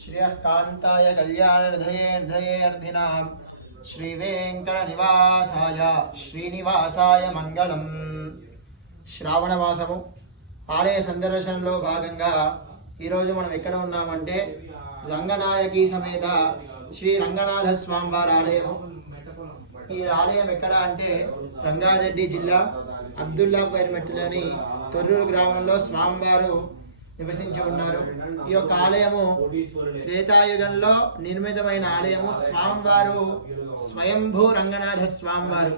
శ్రీయకాంతాయ కళ్యాణనిధయే అర్థినాం శ్రీవేంకటనివాసాయ శ్రీనివాసాయ మంగళం. శ్రావణ మాసము ఆలయ సందర్శనలో భాగంగా ఈరోజు మనం ఎక్కడ ఉన్నామంటే రంగనాయకి సమేత శ్రీ రంగనాథ స్వామి వారి ఆలయం. ఈ ఆలయం ఎక్కడ అంటే రంగారెడ్డి జిల్లా అబ్దుల్లాపేర్ మెట్టులోని తొర్రూరు గ్రామంలో స్వామివారు నివసించి ఉన్నారు. ఈ యొక్క ఆలయము త్రేతాయుగంలో నిర్మితమైన ఆలయము. స్వామివారు స్వయంభూ రంగనాథ స్వామివారు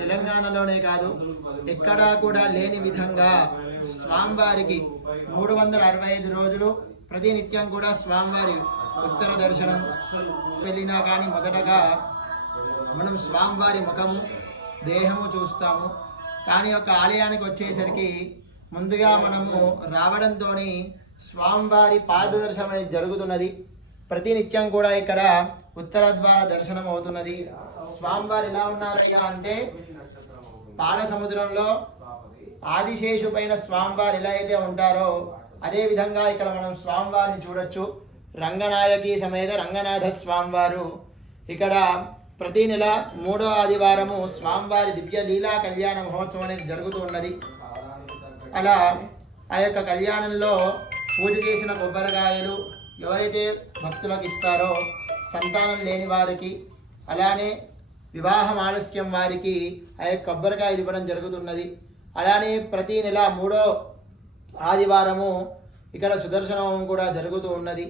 తెలంగాణలోనే కాదు ఎక్కడా కూడా లేని విధంగా స్వామివారికి 365 రోజులు ప్రతినిత్యం కూడా స్వామివారి ఉత్తర దర్శనం వెళ్ళినా కానీ మొదటగా మనం స్వామివారి ముఖము దేహము చూస్తాము. కానీ ఒక ఆలయానికి వచ్చేసరికి ముందుగా మనము రావడంతో స్వామివారి పాద దర్శనం అనేది జరుగుతున్నది. ప్రతినిత్యం కూడా ఇక్కడ ఉత్తర ద్వార దర్శనం అవుతున్నది. స్వామివారు ఎలా ఉన్నారయ్యా అంటే పాల సముద్రంలో ఆదిశేషు పైన స్వామివారు ఎలా అయితే ఉంటారో అదే విధంగా ఇక్కడ మనం స్వామివారిని చూడొచ్చు. రంగనాయకి సమేత రంగనాథ స్వామివారు ఇక్కడ ప్రతి నెల 3వ ఆదివారము స్వామివారి దివ్య లీలా కళ్యాణ మహోత్సవం అనేది జరుగుతూ ఉన్నది. అలా ఆ యొక్క కళ్యాణంలో పూజ చేసిన కొబ్బరికాయలు ఎవరైతే భక్తులకు ఇస్తారో సంతానం లేని వారికి, అలానే వివాహం ఆలస్యం వారికి ఆ యొక్క కొబ్బరికాయలు ఇవ్వడం జరుగుతున్నది. అలానే ప్రతి నెల 3వ ఆదివారము ఇక్కడ సుదర్శనం కూడా జరుగుతూ ఉన్నది.